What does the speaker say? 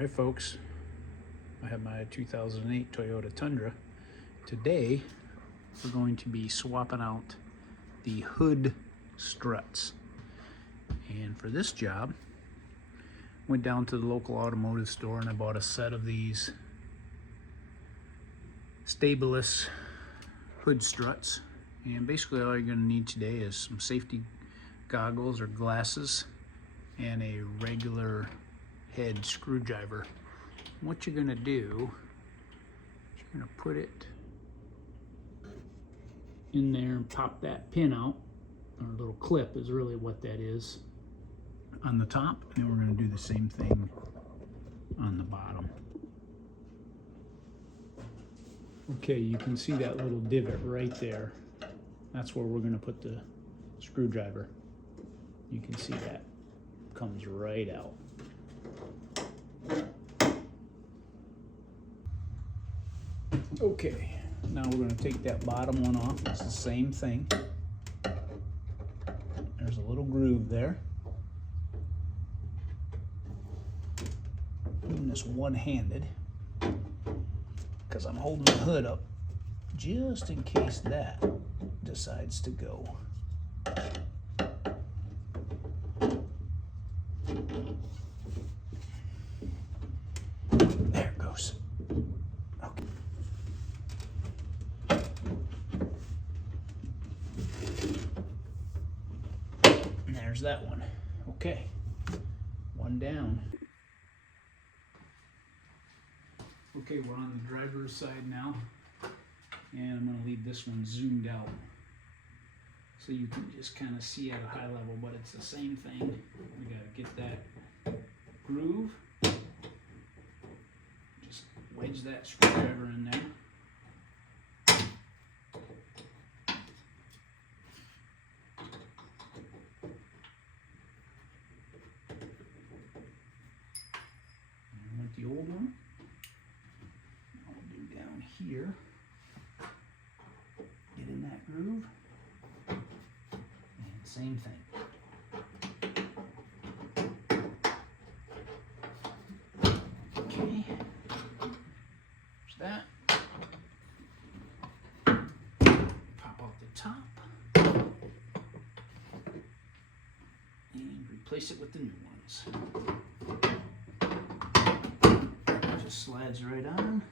Alright folks, I have my 2008 Toyota Tundra. Today we're going to be swapping out the hood struts. And for this job, went down to the local automotive store and I bought a set of these stableless hood struts. And basically all you're going to need today is some safety goggles or glasses and a regular head screwdriver. What you're going to do is you're going to put it in there and pop that pin out, or a little clip is really what that is, on the top, and we're going to do the same thing on the bottom. Okay, you can see that little divot right there. That's where we're going to put the screwdriver. You can see that comes right out. Okay, now we're going to take that bottom one off. It's the same thing. There's a little groove there. Doing this one-handed because I'm holding the hood up just in case that decides to go. There it goes. Okay. And there's that one. Okay, one down. Okay, we're on the driver's side now, and I'm going to leave this one zoomed out so you can just kind of see at a high level, but it's the same thing. We got to get that groove, just wedge that screwdriver in there. And with the old one, here, get in that groove, and same thing. Okay, there's that. Pop out the top and replace it with the new ones. Just slides right on.